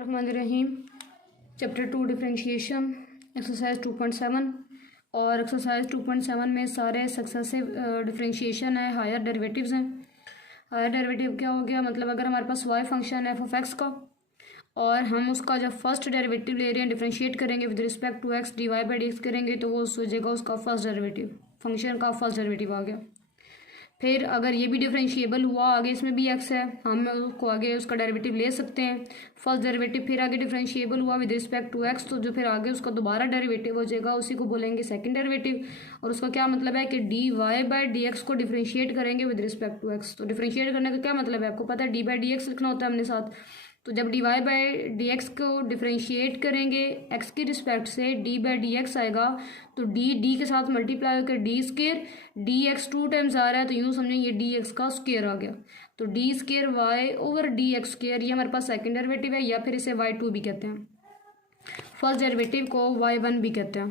रहीम chapter 2 differentiation exercise 2.7 और exercise 2.7 में सारे सक्सेसिव डिफरेंशिएशन है, हायर डेरिवेटिव्स हैं। हायर डेरिवेटिव क्या हो गया, मतलब अगर हमारे पास वाई फंक्शन है f(x) का और हम उसका जब फर्स्ट डेरिवेटिव ले रहे हैं, डिफरेंशिएट करेंगे with respect to x dy/dx करेंगे तो वो हो जाएगा उसका फर्स्ट डेरिवेटिव, फंक्शन का फर्स्ट डेरिवेटिव आ गया। फिर अगर ये भी डिफरेंशिएबल हुआ, आगे इसमें भी x है, हम उसको आगे उसका डेरिवेटिव ले सकते हैं फर्स्ट डेरिवेटिव। फिर आगे डिफरेंशिएबल हुआ विद रिस्पेक्ट टू x, तो जो फिर आगे उसका दोबारा डेरिवेटिव हो जाएगा, उसी को बोलेंगे सेकंड डेरिवेटिव। और उसका क्या मतलब है कि dy/dx को डिफरेंशिएट करेंगे विद रिस्पेक्ट टू x। तो डिफरेंशिएट करने का क्या मतलब है, आपको पता है d/dx लिखना होता है हमने साथ। तो जब dy/dx को डिफरेंशिएट करेंगे x की रिस्पेक्ट से, d/dx आएगा तो d के साथ मल्टीप्लाई होकर d², dx 2 टाइम्स आ रहा है तो यूँ समझें ये dx का स्क्वायर आ गया। तो d²y/dx², ये हमारे पास सेकंड डेरिवेटिव है, या फिर इसे y2 भी कहते हैं, फर्स्ट डेरिवेटिव को y1 भी कहते हैं।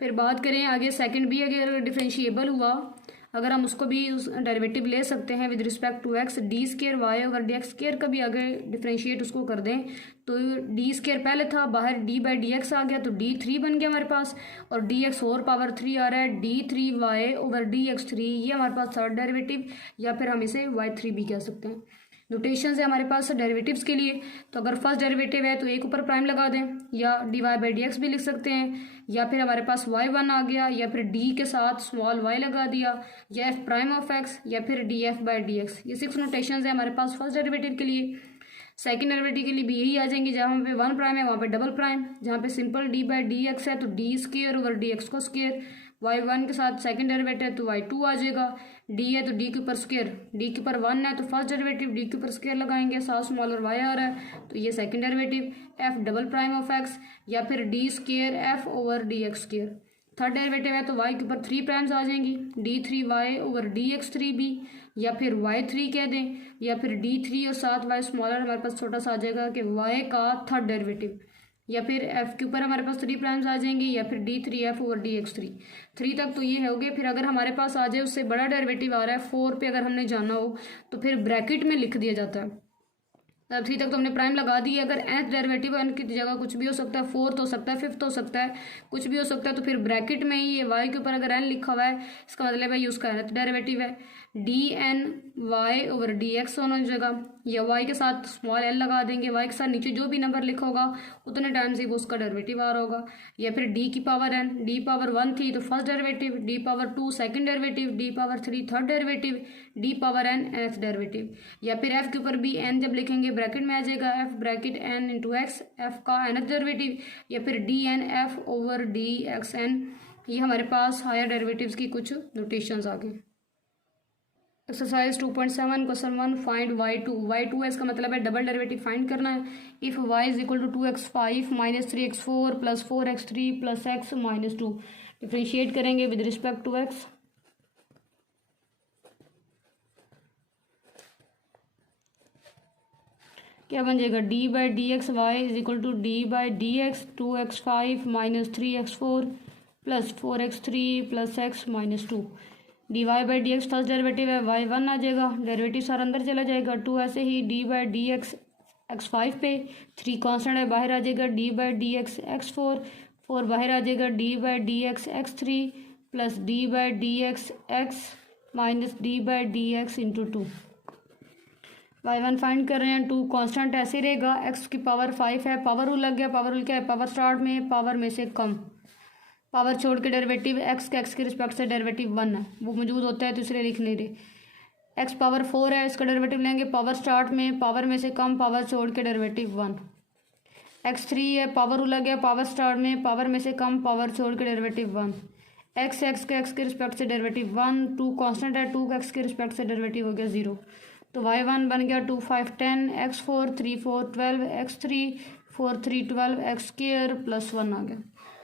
फिर बात करें आगे, सेकंड भी अगर डिफरेंशिएबल हुआ, अगर हम उसको भी उस डेरिवेटिव ले सकते हैं with respect to x, d²y/dx² का भी अगर डिफरेंशिएट उसको कर दें तो d² पहले था, बाहर d/dx आ गया तो d3 बन गया हमारे पास, और dx और पावर 3 आ रहा है, d3y/dx3, ये हमारे पास थर्ड डेरिवेटिव, या फिर हम इसे y3 भी कह सकते हैं। नोटेशन है हमारे पास डेरिवेटिव्स के लिए, तो अगर फर्स्ट डेरिवेटिव है तो एक ऊपर प्राइम लगा दें, या dy/dx भी लिख सकते हैं, या फिर हमारे पास y1 आ गया, या फिर d के साथ स्मॉल y लगा दिया, या f'(x), या फिर df/dx। ये 6 नोटेशन है हमारे पास फर्स्ट डेरिवेटिव के लिए। सेकंड डेरिवेटिव के लिए भी यही आ जाएंगी, जहाँ पे 1 प्राइम है वहाँ पे डबल प्राइम, जहाँ पे सिंपल d/dx है तो d²/dx का स्क्वायर, y1 के साथ सेकंड डेरिवेटिव है तो y2 आ जाएगा, d है तो d के ऊपर स्क्वायर, d के ऊपर 1 है तो फर्स्ट डेरिवेटिव d के ऊपर स्क्वायर लगाएंगे, साथ स्मॉलर y आ रहा है तो ये सेकंड डेरिवेटिव f'(x), या फिर d²f/dx²। थर्ड डेरिवेटिव है तो y के ऊपर 3 प्राइम्स आ जाएंगी, d3y/dx3 भी, या फिर y3 कह दें, या फिर d3 और साथ y स्मॉलर हमारे पास छोटा सा आ जाएगा कि y का थर्ड डेरिवेटिव, या फिर f के ऊपर हमारे पास 3 प्राइम्स आ जाएंगी, या फिर d3f/dx3। 3 तक तो ये हो गए। फिर अगर हमारे पास आ जाए उससे बड़ा डेरिवेटिव आ रहा है 4 पे, अगर हमने जाना हो तो फिर ब्रैकेट में लिख दिया जाता है। अब 3 तक तो हमने प्राइम लगा दी है, अगर nth डेरिवेटिव n की जगह कुछ भी हो सकता है, 4th हो सकता है, 5th हो सकता है, कुछ भी हो सकता है, तो फिर ब्रैकेट में ही ये y के ऊपर अगर n लिखा हुआ है, इसका मतलब है ये उसका nth डेरिवेटिव है, dny/dx होना जगह, या y के साथ स्मॉल l लगा देंगे, y के साथ नीचे जो भी नंबर लिखा होगा उतने टाइम्स ही वो उसका डेरिवेटिव आ रहा होगा, या फिर d की पावर n, d पावर 1 थी तो first derivative, d power 2 second derivative, d power 3 third derivative, d power n nth derivative, या फिर f के ऊपर भी n जब लिखेंगे ब्रैकेट में आ जाएगा f(n × x), f का nth डेरिवेटिव, या फिर dnf/dxn। ये हमारे पास हायर डेरिवेटिव्स की कुछ नोटेशंस आ गए। Exercise 2.7 question 1, find y2। y2 है, इसका मतलब है डबल डेरिवेटिव फाइंड करना है। If y = 2x5 - 3x4 + 4x3 + x - 2, differentiate करेंगे विद रिस्पेक्ट टू x। क्या बन जाएगा, d/dx y = d/dx 2x5 - 3x4 + 4x3 + x - 2। dy/dx first derivative है, y1 आ जाएगा, डेरिवेटिव सारा अंदर चला जाएगा, 2 ऐसे ही d/dx x5 पे, 3 कांस्टेंट है बाहर आ जाएगा, d/dx x4, 4 बाहर आ जाएगा, d/dx x3 + d/dx x - d/dx × 2। y1 find कर रहे हैं, 2 कांस्टेंट ऐसे रहेगा, x की पावर 5 है, पावर रूल लग गया। पावर रूल क्या है, पावर स्टार्ट में पावर में से कम, पावर छोड़ के डेरिवेटिव x के रिस्पेक्ट से डेरिवेटिव 1 है, वो मौजूद होता है तो इसलिए लिख नहीं रहे। x पावर 4 है, इसका डेरिवेटिव लेंगे पावर स्टार्ट में पावर में से कम, पावर छोड़ के डेरिवेटिव 1। x3 है, पावर रूल लग गया, पावर स्टार्ट में पावर में से कम, पावर छोड़ के डेरिवेटिव 1। x के रिस्पेक्ट से डेरिवेटिव 1, 2 कांस्टेंट है, 2 x के रिस्पेक्ट से डेरिवेटिव हो गया 0। तो y1 बन गया 2 5 10, x4 3 4 12, x3 4 3 12, x² + 1 आ गया।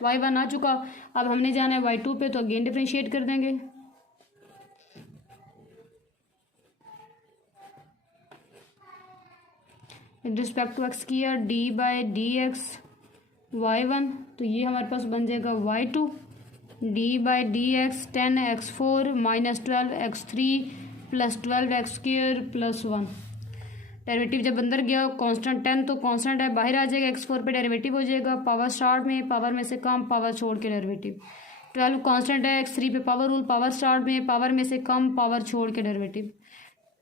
y1 आ चुका। अब हमने जाना है y2 पे, तो अगेन डिफरेंशिएट कर देंगे। विद रिस्पेक्ट टू x किया, d/dx y1, तो ये हमारे पास बन जाएगा y2, d/dx 10x4 - 12x3 + 12x² + 1। Derivative जब अंदर गया कांस्टेंट 10 तो कांस्टेंट है बाहर आ जाएगा, x4 पे डेरिवेटिव हो जाएगा, पावर स्टार्ट में पावर में से कम पावर छोड़ के डेरिवेटिव। 12 कांस्टेंट है, x3 पे पावर रूल, पावर स्टार्ट में पावर में से कम पावर छोड़ के डेरिवेटिव।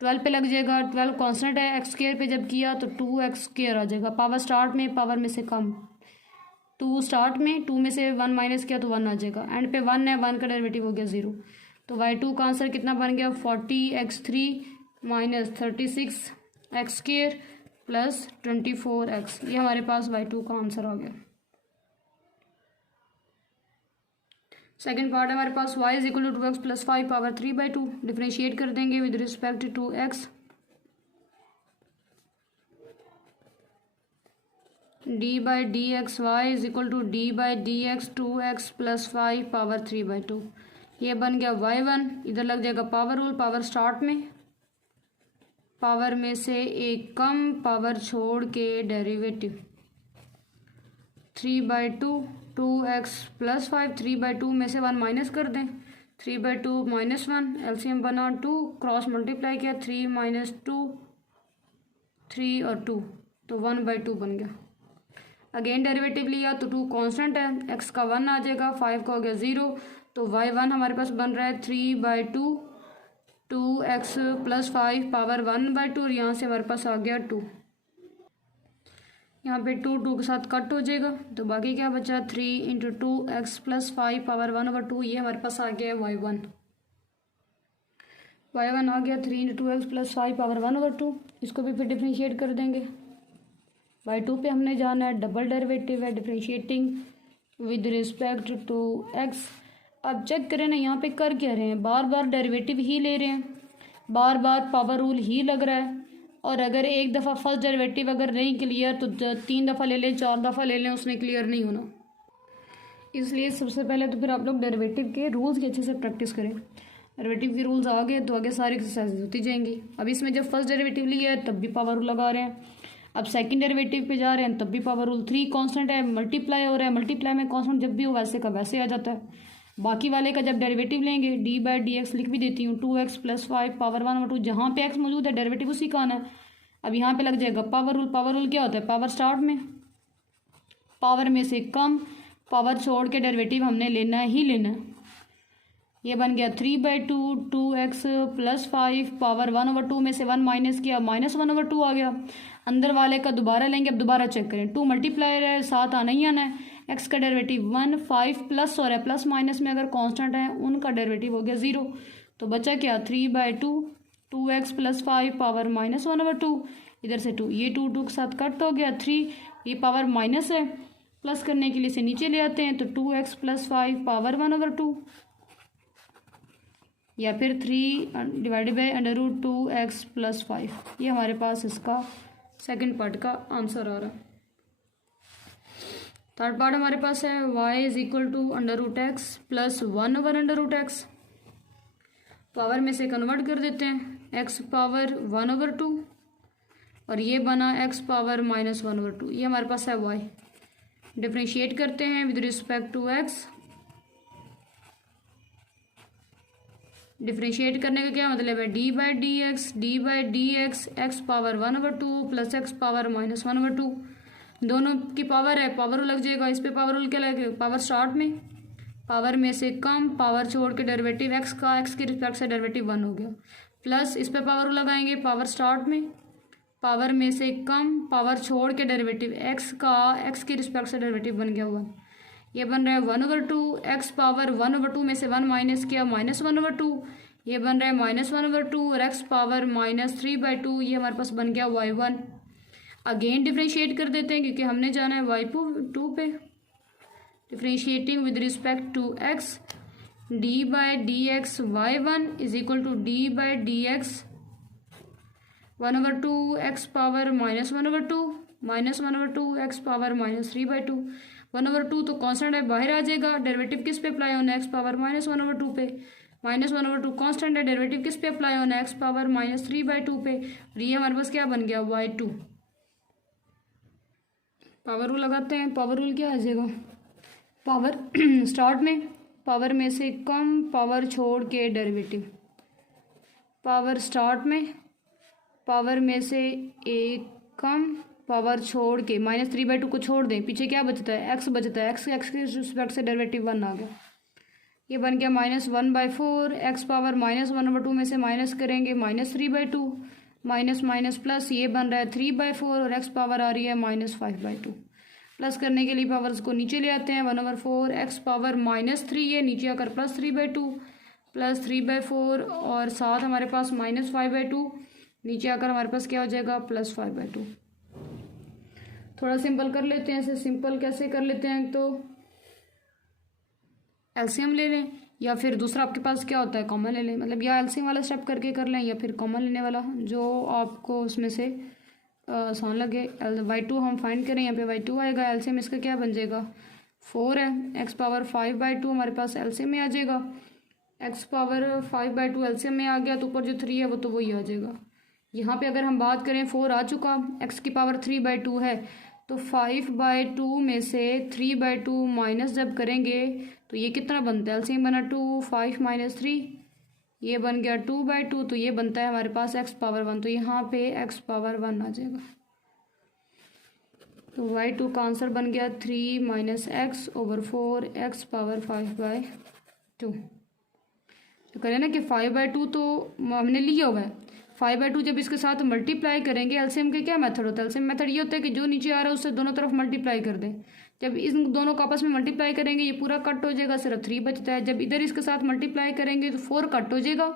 12 पे लग जाएगा, 12 कांस्टेंट है, एक्स स्क्वायर पे जब किया तो 2x स्क्वायर आ जाएगा, पावर स्टार्ट में पावर में से कम, 2 स्टार्ट में 2 में से 1 माइनस किया तो 1 आ जाएगा, एंड पे 1 है, 1 का डेरिवेटिव हो गया 0। तो y2 का आंसर कितना बन गया 40x3 minus 36x square plus 24x। ये हमारे पास y2 का आंसर आ गया। सेकेंड पार्ट है हमारे पास y is equal to 2x plus 5 power 3/2। Differentiate कर देंगे with respect to x। D by d x y is equal to d by d x 2x plus 5 power 3/2। ये बन गया y1, इधर लग जाएगा पावर रूल, पावर स्टार्ट में power में से एक कम पावर छोड़ के डेरिवेटिव 3/2 2x प्लस 5, 3/2 में से 1 माइनस कर दें, 3/2 माइनस 1, एलसीएम बना 2, क्रॉस मल्टीप्लाई किया 3 माइनस 2 3 और 2 तो 1/2 बन गया। अगेन डेरिवेटिव लिया तो 2 कांस्टेंट है, x का 1 आ जाएगा, 5 का हो गया 0, तो y1 हमारे पास बन रहा है 3/2 2x प्लस 5 पावर 1/2 और यहाँ से हमारे पास आ गया 2। यहाँ पे 2 के साथ कट हो जाएगा तो बाकी क्या बचा 3 इंटू 2x प्लस 5 पावर 1/2। ये हमारे पास आ गया y1 आ गया 3 इंटू 2x प्लस 5 पावर 1/2। इसको भी फिर डिफ्रेंशिएट कर देंगे। y2 पे हमने जाना है, डबल डेरिवेटिव है, differentiating with respect to x। अब चेक करें ना यहाँ पे कर क्या रहे हैं, बार बार डेरिवेटिव ही ले रहे हैं, बार बार पावर रूल ही लग रहा है, और अगर एक दफ़ा फर्स्ट डेरिवेटिव अगर नहीं क्लियर तो 3 दफ़ा ले लें 4 दफ़ा ले लें, उसमें क्लियर नहीं होना। इसलिए सबसे पहले तो फिर आप लोग डेरिवेटिव के रूल्स की अच्छे से प्रैक्टिस करें। डेरिवेटिव के रूल्स आ गए तो आगे सारी एक्सरसाइज होती जाएंगी। अब इसमें जब फर्स्ट डेरिवेटिव लिया है तब भी पावर रूल लगा रहे हैं, अब सेकंड डेरिवेटिव पे जा रहे हैं तब भी पावर रूल। 3 कांस्टेंट है, मल्टीप्लाई हो रहा है, मल्टीप्लाई में कांस्टेंट जब भी हो वैसे का वैसे आ जाता है। बाकी वाले का जब डेरिवेटिव लेंगे डी बाई डी एक्स लिख भी देती हूँ, 2x प्लस 5 पावर 1/2, जहाँ पे x मौजूद है डेरिवेटिव उसी का आना है। अब यहाँ पे लग जाएगा पावर रूल। पावर रूल क्या होता है, पावर स्टार्ट में पावर में से कम पावर छोड़ के डेरिवेटिव हमने लेना ही लेना है। ये बन गया 3/2 2x प्लस 5 पावर 1/2 में से 1 माइनस किया -1/2 आ गया। अंदर वाले का दोबारा लेंगे, अब दोबारा चेक करें, 2 मल्टीप्लायर है, साथ आना ही आना है। x का डेरिवेटिव 1 5 प्लस हो रहा है, प्लस माइनस में अगर कांस्टेंट है उनका डेरिवेटिव हो गया 0, तो बचा क्या 3/2 2x प्लस 5 पावर -1/2, इधर से 2, ये 2 के साथ कट हो गया, 3 ये पावर माइनस है, प्लस करने के लिए इसे नीचे ले आते हैं तो 2x प्लस 5 पावर 1/2 या फिर 3 डिवाइडेड बाई √2x प्लस 5। ये हमारे पास इसका सेकंड पार्ट का आंसर आ रहा है। थर्ड पार्ट हमारे पास है y is equal to √x plus 1/√x। Power में से कन्वर्ट कर देते हैं, x पावर 1/2 और ये बना x पावर -1/2। ये हमारे पास है y। डिफ्रेंशिएट करते हैं with respect to x। Differentiate करने का क्या मतलब है, d by d x x power 1/2 plus x power -1/2। दोनों की पावर है, पावर रूल लग जाएगा। इस पे पावर रूल क्या लगेगा, पावर स्टार्ट में पावर में से कम पावर छोड़ के डेरिवेटिव एक्स का एक्स के रिस्पेक्ट से डेरिवेटिव 1 हो गया, प्लस इस पे पावर रूल लगाएंगे पावर स्टार्ट में पावर में से कम पावर छोड़ के डेरिवेटिव एक्स का एक्स के रिस्पेक्ट से डेरिवेटिव बन गया 1। ये बन रहा है 1/2, एक्स पावर 1/2 में से 1 माइनस किया -1/2, ये बन रहा है -1/2 और एक्स पावर -3/2। ये हमारे पास बन गया y1। अगेन डिफ्रेंशिएट कर देते हैं क्योंकि हमने जाना है y2 पे। Differentiating with respect to x, d by d x y1 is equal to d by d x 1/2 x power -1/2 x power -3/2। 1/2 तो कांस्टेंट है, बाहर आ जाएगा। डेरिवेटिव किस पे अप्लाई होना है, एक्स पावर -1/2 पे। -1/2 कांस्टेंट है, डेरिवेटिव किस पे अप्लाई होना है, एक्स पावर -3/2 पे। और ये हमारे पास क्या बन गया y2। पावर रूल लगाते हैं। पावर रूल क्या आ जाएगा, पावर स्टार्ट में पावर में से कम पावर छोड़ के डेरिवेटिव, पावर स्टार्ट में पावर में से एक कम पावर छोड़ के -3/2 को छोड़ दें, पीछे क्या बचता है, x बचता है। एक्स के रिस्पेक्ट से डेरिवेटिव 1 आ गया, ये बन गया -1/4। एक्स पावर -1/2 में से माइनस करेंगे -3/2, माइनस माइनस प्लस, ये बन रहा है 3/4 और एक्स पावर आ रही है -5/2। प्लस करने के लिए पावर्स को नीचे ले आते हैं, 1/4 एक्स पावर -3 है, नीचे आकर +3/2 प्लस 3/4 और साथ हमारे पास -5/2, नीचे आकर हमारे पास क्या हो जाएगा +5/2। थोड़ा सिंपल कर लेते हैं। ऐसे सिंपल कैसे कर लेते हैं, तो एलसीएम ले लें या फिर दूसरा आपके पास क्या होता है कॉमन ले लें, मतलब या एलसीएम वाला स्टेप करके कर लें या फिर कॉमन लेने वाला, जो आपको उसमें से आसान लगे। y2 हम फाइंड करें, यहाँ पे y2 आएगा, एलसीएम इसका क्या बन जाएगा 4 है, एक्स पावर 5/2 हमारे पास एलसीएम में आ जाएगा। एक्स पावर 5/2 एलसीएम में आ गया तो ऊपर जो 3 है वो तो वही आ जाएगा। यहाँ पे अगर हम बात करें 4 आ चुका, एक्स की पावर 3/2 है, तो 5/2 में से 3/2 माइनस जब करेंगे तो ये कितना बनता है, एलसीएम बना 2, 5 - 3, ये बन गया 2/2, तो ये बनता है हमारे पास x पावर 1, तो यहाँ पे x पावर 1 आ जाएगा। तो y2 का आंसर बन गया 3 - x/4 x पावर 5/2। तो करें ना कि 5/2 तो हमने लिया हुआ है, 5/2 जब इसके साथ मल्टीप्लाई करेंगे, एलसीएम के क्या मेथड होता है, एलसीएम मेथड ये होता है कि जो नीचे आ रहा है उससे दोनों तरफ मल्टीप्लाई कर दें। जब इन दोनों को आपस में मल्टीप्लाई करेंगे ये पूरा कट हो जाएगा, सिर्फ 3 बचता है। जब इधर इसके साथ मल्टीप्लाई करेंगे तो 4 कट हो जाएगा,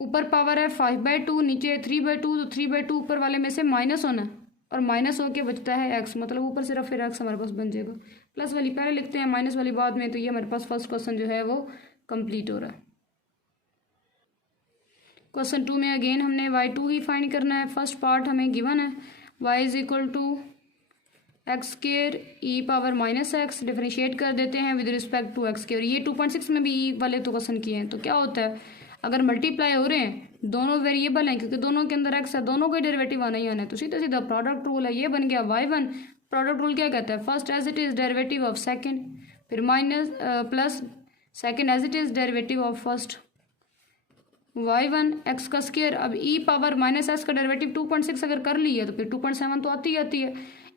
ऊपर पावर है 5/2, नीचे 3/2, तो 3/2 ऊपर वाले में से माइनस होना है और माइनस होके बचता है x, मतलब ऊपर सिर्फ फिर x हमारे पास बन जाएगा। प्लस वाली पहले लिखते हैं, माइनस वाली बाद में, तो ये हमारे पास फर्स्ट क्वेश्चन जो है वो कंप्लीट हो रहा है। क्वेश्चन 2 में अगेन हमने y2 ही फाइंड करना है। फर्स्ट पार्ट हमें गिवन है y = x² e⁻⁻x, डिफरेंशिएट कर देते हैं विद रिस्पेक्ट टू x²। ये 2.6 में भी ई वाले तो क्वेश्चन किए हैं। तो क्या होता है, अगर मल्टीप्लाई हो रहे हैं, दोनों वेरिएबल हैं क्योंकि दोनों के अंदर x है, दोनों का डेरिवेटिव आना ही आना है, तो सीधा सीधा प्रोडक्ट रूल है, ये बन गया y1। प्रोडक्ट रूल क्या कहता है, first as it is derivative of second, फिर minus plus second as it is derivative of first, y1 x का स्क्वायर। अब e⁻⁻x का डेरिवेटिव 2.6 अगर कर ली है तो फिर 2.7 तो आती है।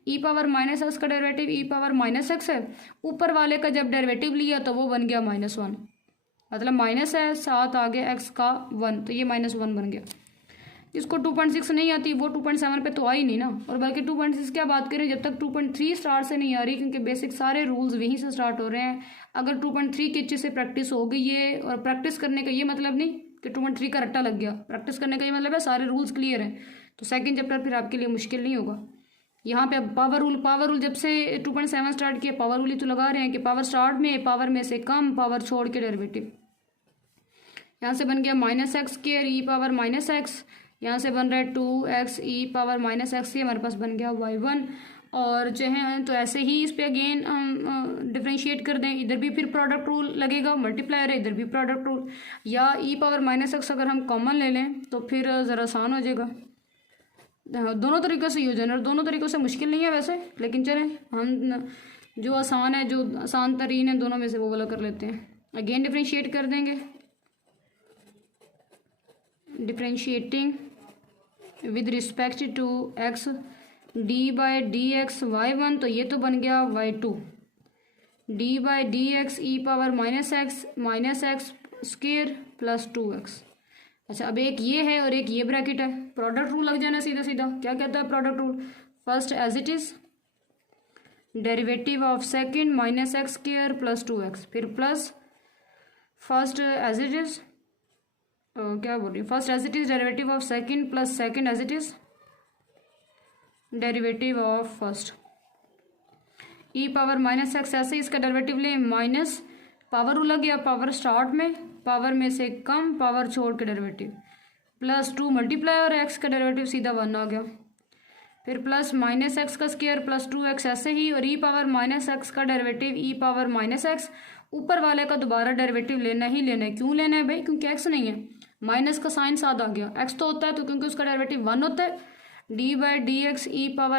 e⁻⁻x का डेरिवेटिव e⁻⁻x है, ऊपर वाले का जब डेरिवेटिव लिया तो वो बन गया -1, मतलब माइनस है, साथ आगे x का 1, तो ये -1 बन गया। जिसको 2.6 नहीं आती वो 2.7 पे तो आ ही नहीं ना, और बल्कि 2.6 क्या बात करें, जब तक 2.3 स्टार्ट से नहीं आ रही, क्योंकि बेसिक सारे रूल्स वहीं से स्टार्ट हो रहे हैं। अगर 2.3 की अच्छे से प्रैक्टिस हो गई है, और प्रैक्टिस करने का ये मतलब नहीं कि 2.3 का रट्टा लग गया, प्रैक्टिस करने का ये मतलब है सारे रूल्स क्लियर हैं, तो सेकंड चैप्टर फिर आपके लिए मुश्किल नहीं होगा। यहाँ पे अब पावर रूल जब से 2.7 स्टार्ट किया, पावर रूल ही तो लगा रहे हैं कि पावर स्टार्ट में पावर में से कम पावर छोड़ के डेरिवेटिव। यहाँ से बन गया -x² e⁻⁻x, यहाँ से बन रहा है 2x e⁻⁻x, ये हमारे पास बन गया y1। और जो है तो ऐसे ही इस पे अगेन हम डिफ्रेंशिएट कर दें, इधर भी फिर प्रोडक्ट रूल लगेगा, मल्टीप्लायर है, इधर भी प्रोडक्ट रूल, या e⁻⁻x अगर हम कॉमन ले लें तो फिर ज़रा आसान हो जाएगा। दोनों तरीक़ों से यूज है, और दोनों तरीक़ों से मुश्किल नहीं है वैसे, लेकिन चलें हम जो आसान है, जो आसान तरीन है, दोनों में से वो वाला कर लेते हैं। अगेन डिफ्रेंशिएट कर देंगे, differentiating with respect to x d/dx y1, तो ये तो बन गया y2, d/dx e⁻⁻x plus 2x। अच्छा, अब एक ये है और एक ये ब्रैकेट है, प्रोडक्ट रूल लग जाना सीधा सीधा। क्या कहता है product rule, first as it is derivative of second -x² plus 2x, फिर plus first as it is क्या बोल रही हूँ, first as it is derivative of second plus second as it is derivative of first e⁻⁻x। ऐसे इसका derivative ले, minus power rule लग गया, पावर स्टार्ट में, पावर में से कम पावर छोड़ के डेरिवेटिव, प्लस 2 मल्टीप्लाई और x का डेरिवेटिव सीधा 1 आ गया, फिर प्लस -x का स्क्वायर प्लस 2x ऐसे ही, और e⁻⁻x का डेरिवेटिव e⁻⁻x, ऊपर वाले का दोबारा डेरिवेटिव लेना ही लेना है। क्यों लेना है भाई, क्योंकि x नहीं है, माइनस का साइन साथ आ गया, x तो होता है तो क्योंकि उसका डेरिवेटिव 1 होता है, d/dx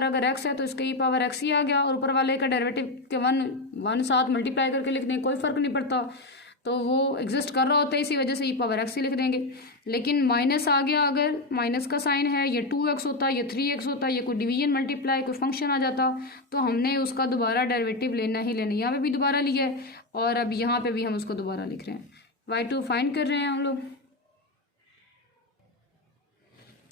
अगर x है तो इसका e⁻x ही आ गया, और ऊपर वाले का डेरिवेटिव के 1 साथ मल्टीप्लाई करके लिखने कोई फ़र्क नहीं पड़ता। तो वो एग्जिस्ट कर रहा होता है, इसी वजह से ई पावर एक्स ही लिख देंगे। लेकिन माइनस आ गया, अगर माइनस का साइन है, ये 2x होता, ये 3x होता, ये कोई डिवीजन मल्टीप्लाई कोई फंक्शन आ जाता, तो हमने उसका दोबारा डेरिवेटिव लेना ही लेना। यहाँ पे भी दोबारा लिया है और अब यहाँ पे भी हम उसको दोबारा लिख रहे हैं। y2 फाइंड कर रहे हैं हम लोग,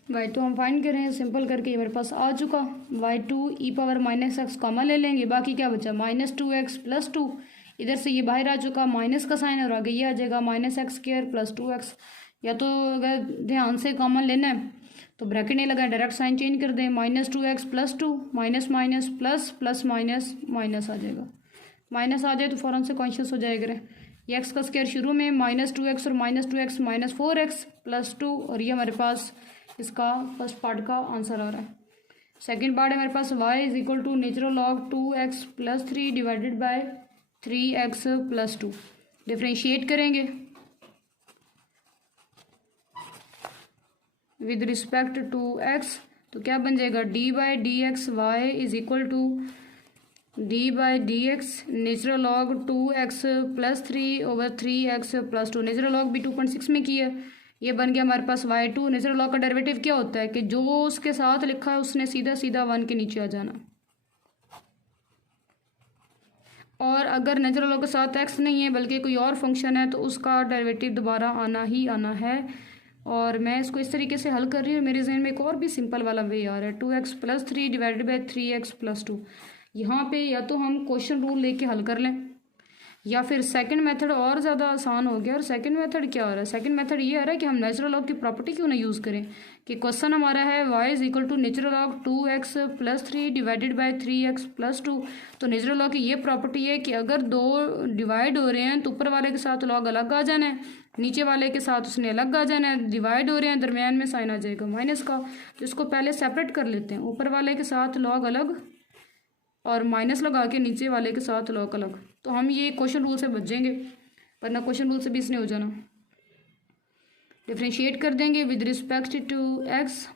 y2 हम फाइंड कर रहे हैं। सिंपल करके ये मेरे पास आ चुका। y2 ई पावर माइनस एक्स कॉमन ले लेंगे, बाकी क्या बचा -2x + 2, इधर से ये बाहर आ चुका, माइनस का साइन और आगे ये आ जाएगा -x² + 2x। या तो अगर ध्यान से कॉमन लेना है तो ब्रैकेट नहीं लगा, डायरेक्ट साइन चेंज कर दें, -2x + 2 minus minus plus plus minus minus आ जाएगा। माइनस आ जाए तो फ़ौरन से कॉन्शियस हो जाएगा। ये एक्स का स्क्वायर शुरू में -2x और -2x -4x + 2, और ये हमारे पास इसका फर्स्ट पार्ट का आंसर आ रहा है। सेकंड पार्ट है मेरे पास y = natural log 2x + 3 divided by 3x + 2। Differentiate करेंगे विद रिस्पेक्ट टू x, तो क्या बन जाएगा d/dx y = d/dx natural log 2x + 3/3x + 2। Natural log भी 2.6 में किया है, ये बन गया हमारे पास y2। नेचुरल लॉग का डेरिवेटिव क्या होता है कि जो उसके साथ लिखा है उसने सीधा सीधा 1 के नीचे आ जाना, और अगर नेचुरल लॉग के साथ x नहीं है बल्कि कोई और फंक्शन है तो उसका डेरिवेटिव दोबारा आना ही आना है। और मैं इसको इस तरीके से हल कर रही हूँ, मेरे जहन में एक और भी सिंपल वाला वे आ रहा है, 2x + 3 डिवाइडेड बाय 3x + 2। यहाँ पे या तो हम क्वेश्चन रूल लेके हल कर लें या फिर सेकंड मेथड और ज़्यादा आसान हो गया। और सेकंड मेथड क्या आ रहा है, सेकंड मेथड ये आ रहा है कि हम नेचुरल लॉग की प्रॉपर्टी क्यों ना यूज़ करें, कि क्वेश्चन हमारा है y = natural log 2x + 3 divided by 3x + 2। तो नेचुरल लॉग की ये प्रॉपर्टी है कि अगर दो डिवाइड हो रहे हैं तो ऊपर वाले के साथ लॉग अलग आ जाना है, नीचे वाले के साथ उसने अलग आ जाना है। डिवाइड हो रहे हैं, दरमियान में साइन आ जाएगा माइनस का, तो इसको पहले सेपरेट कर लेते हैं, ऊपर वाले के साथ लॉग अलग और माइनस लगा के नीचे वाले के साथ लॉग अलग। तो हम ये क्वेश्चन रूल से बचेंगे, वरना क्वेश्चन रूल से भी इसने हो जाना। डिफ्रेंशिएट कर देंगे with respect to x,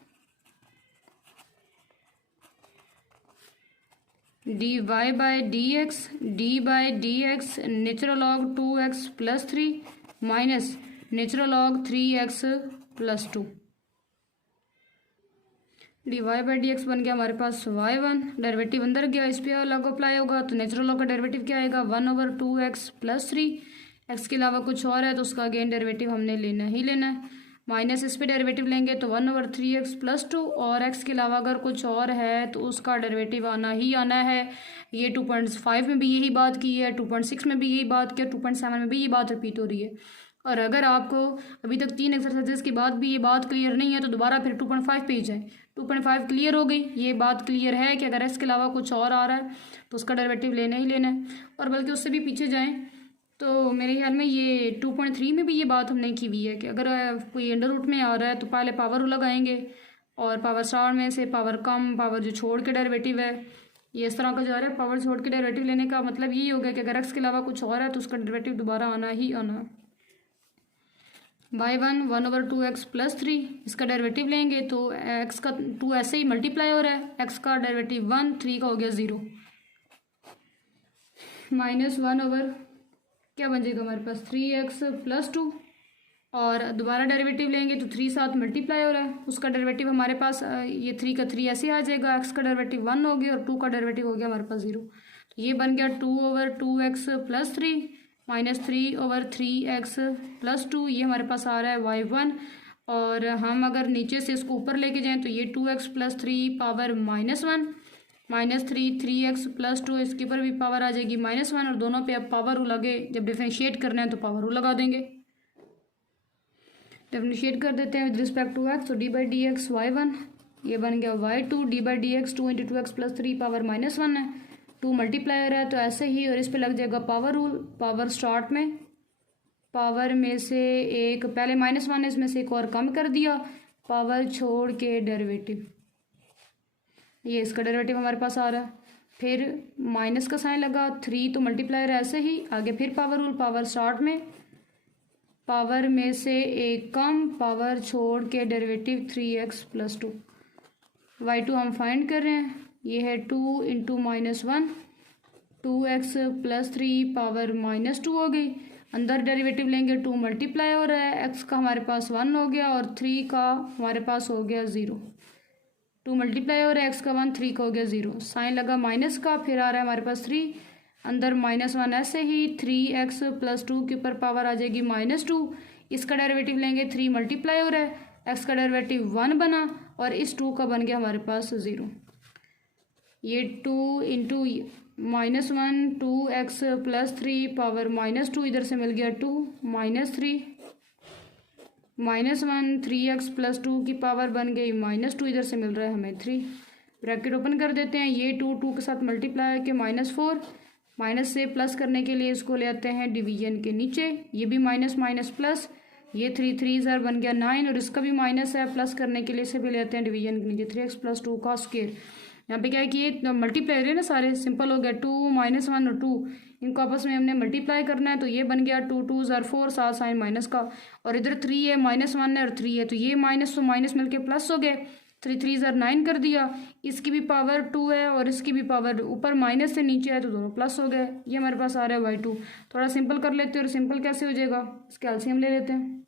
dy/dx d/dx natural log 2x + 3 minus natural log 3x + 2। dy/dx बन गया हमारे पास y1, डेरिवेटिव अंदर गया, इस पर लॉग अप्लाई होगा तो नेचुरल लॉग का डेरिवेटिव क्या आएगा 1/2x + 3। x के अलावा कुछ और है तो उसका अगेन डेरिवेटिव हमने लेना ही लेना है, माइनस इस पे डेरिवेटिव लेंगे तो 1/3x + 2, और x के अलावा अगर कुछ और है तो उसका डेरिवेटिव आना ही आना है। ये 2.5 में भी यही बात की है, 2.6 में भी यही बात की है, 2.7 में भी यही बात रिपीट हो रही है। और अगर आपको अभी तक 3 एक्सरसाइजेस के बाद भी ये बात क्लियर नहीं है तो दोबारा फिर 2.5 पे ही जाए। 2.5 क्लियर हो गई, ये बात क्लियर है कि अगर x के अलावा कुछ और आ रहा है तो उसका डेरिवेटिव लेना ही लेना है। और बल्कि उससे भी पीछे जाएं तो मेरे ख्याल में ये 2.3 में भी ये बात हमने की हुई है कि अगर कोई अंडर रूट में आ रहा है तो पहले पावर लगाएंगे और पावर स्टार में से पावर कम, पावर जो छोड़ के डेरिवेटिव है, ये इस तरह का जा रहा है। पावर छोड़ के डेरिवेटिव लेने का मतलब यही हो गया कि अगर x के अलावा कुछ और है तो उसका डेरिवेटिव दोबारा आना ही आना। y1 1/2x + 3, इसका डेरिवेटिव लेंगे तो x का 2 ऐसे ही मल्टीप्लाई हो रहा है, x का डेरिवेटिव 1, 3 का हो गया 0, -1 क्या बन जाएगा हमारे पास 3x + 2, और दोबारा डेरिवेटिव लेंगे तो 3 साथ मल्टीप्लाई हो रहा है, उसका डेरिवेटिव हमारे पास ये 3 का 3 ऐसे आ जाएगा, x का डेरिवेटिव 1 हो गया और 2 का डेरिवेटिव हो गया हमारे पास 0। तो ये बन गया 2/2x + 3 -3/3x + 2, ये हमारे पास आ रहा है y1। और हम अगर नीचे से इसको ऊपर लेके जाएं तो ये 2x + 3 पावर -1 -3 3x + 2, इसके ऊपर भी पावर आ जाएगी -1, और दोनों पे अब पावर रू लगे, जब डिफ्रेंशिएट करना है तो पावर रू लगा देंगे। डिफ्रेंशिएट कर देते हैं विद रिस्पेक्ट टू x, तो d/dx y1, ये बन गया y2 d/dx 2 × 2x + 3 पावर -1 है, 2 मल्टीप्लायर है तो ऐसे ही, और इस पे लग जाएगा पावर रूल। पावर स्टार्ट में पावर में से एक पहले -1 है, इसमें से एक और कम कर दिया, पावर छोड़ के डेरिवेटिव, ये इसका डेरिवेटिव हमारे पास आ रहा है। फिर माइनस का साइन लगा, 3 तो मल्टीप्लायर है ऐसे ही, आगे फिर पावर रूल, पावर स्टार्ट में पावर में से एक कम, पावर छोड़ के डेरिवेटिव 3x + 2। y2 हम फाइंड कर रहे हैं, ये है 2 × -1 2x + 3 पावर -2 हो गई, अंदर डेरिवेटिव लेंगे 2 मल्टीप्लाई हो रहा है, x का हमारे पास 1 हो गया और 3 का हमारे पास हो गया 0। 2 मल्टीप्लाई हो रहा है, x का 1, 3 का हो गया 0। साइन लगा माइनस का, फिर आ रहा है हमारे पास 3, अंदर -1 ऐसे ही 3x + 2 के ऊपर पावर आ जाएगी -2। इसका डेरिवेटिव लेंगे 3 मल्टीप्लाई हो रहा है, x का डेरिवेटिव 1 बना और इस 2 का बन गया हमारे पास 0। ये 2 इंटू -1 2x + 3 पावर -2, इधर से मिल गया 2 -3 -1 3x + 2 की पावर बन गई -2, इधर से मिल रहा है हमें 3। ब्रैकेट ओपन कर देते हैं, ये 2 के साथ मल्टीप्लाई के -4, माइनस से प्लस करने के लिए इसको ले आते हैं डिवीजन के नीचे, ये भी माइनस माइनस प्लस, ये 3 3 ज़र बन गया 9 और इसका भी माइनस है, प्लस करने के लिए इसे भी ले आते हैं डिवीजन के नीचे 3x + 2 का स्क्वायर। यहाँ पे क्या है कि ये मल्टीप्लाई है ना, सारे सिंपल हो गया 2 -1 और 2, इनको आपस में हमने मल्टीप्लाई करना है, तो ये बन गया 2 2 ज़र 4 साथ साइन माइनस का, और इधर 3 है -1 है और 3 है, तो ये माइनस तो माइनस मिलके प्लस हो गए, 3 3 ज़र 9 कर दिया, इसकी भी पावर 2 है और इसकी भी पावर ऊपर माइनस से नीचे है तो दोनों प्लस हो गए। ये हमारे पास आ रहा है y2। थोड़ा सिंपल कर लेते हैं, और सिंपल कैसे हो जाएगा, इसके एलसीएम ले लेते हैं।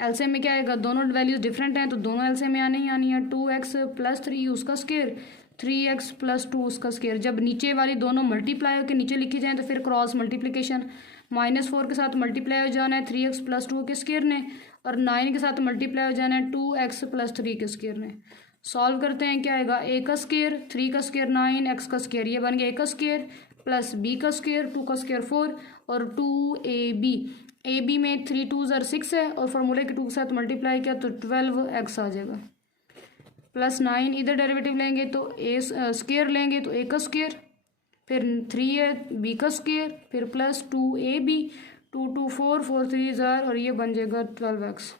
एलसीएम में क्या आएगा, दोनों वैल्यूज डिफरेंट हैं तो दोनों एलसीएम में आनी ही आनी है। 2x + 3 उसका स्क्वायर, 3x + 2 उसका स्क्वायर। जब नीचे वाली दोनों मल्टीप्लाई होकर नीचे लिखी जाए तो फिर क्रॉस मल्टीप्लिकेशन, -4 के साथ मल्टीप्लाई हो जाना है 3x + 2 के स्क्वायर ने, और 9 के साथ मल्टीप्लाई हो जाना है 2x + 3 के स्क्वायर ने। सॉल्व करते हैं, क्या आएगा, a का स्क्वायर 3 का स्क्वायर 9 x का स्क्वायर, ये बन गया a का स्क्वायर प्लस b का स्क्वायर 2 का स्क्वायर 4 और 2ab। ab में 3 2 ज़र 6 है और फार्मूले के 2 के साथ मल्टीप्लाई किया तो 12x आ जाएगा, प्लस 9 इधर डेरिवेटिव लेंगे तो a स्क्वायर लेंगे तो a का स्क्वायर, फिर 3 है b का स्क्वायर, फिर प्लस 2ab 2 2 4 4 3 ज़र, और ये बन जाएगा 12x।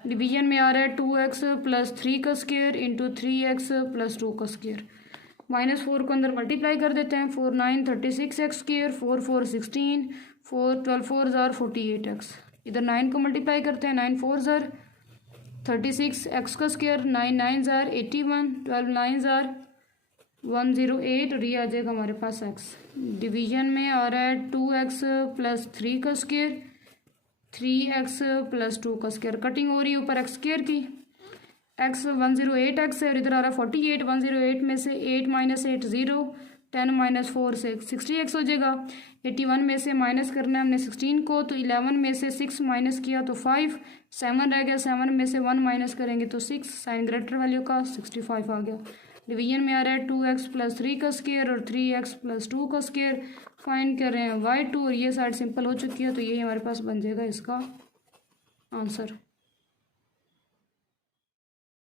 डिवीजन में आ रहा है 2x + 3 का स्क्वायर इंटू 3x + 2 का स्क्वायर। -4 को अंदर मल्टीप्लाई कर देते हैं, 4 9 36x स्क्वायर, 4 4 16, 4 12 4 ज़र 48x। इधर 9 को मल्टीप्लाई करते हैं, 9 4 ज़र 36 x का स्क्वायर, 9 9 ज़र 81, 12 9 ज़र 108 और ये आ जाएगा हमारे पास x। डिवीजन में आ रहा है 2x + 3 का स्क्वायर, 3x + 2 का स्क्वायर। कटिंग हो रही है ऊपर x स्क्वायर की, x 108x है और इधर आ रहा है 48, 108 में से 8 - 8 0, 10 - 4 6 60x हो जाएगा। 81 में से माइनस करना है हमने 16 को, तो 11 में से 6 माइनस किया तो 5, 7 रह गया, 7 में से 1 माइनस करेंगे तो 6, साइन ग्रेटर वैल्यू का 65 आ गया। डिवीजन में आ रहा है 2x + 3 का स्क्वायर और 3x + 2 का स्क्वायर। फाइंड कर रहे हैं y2 और ये साइड सिंपल हो चुकी है तो ये हमारे पास बन जाएगा इसका आंसर।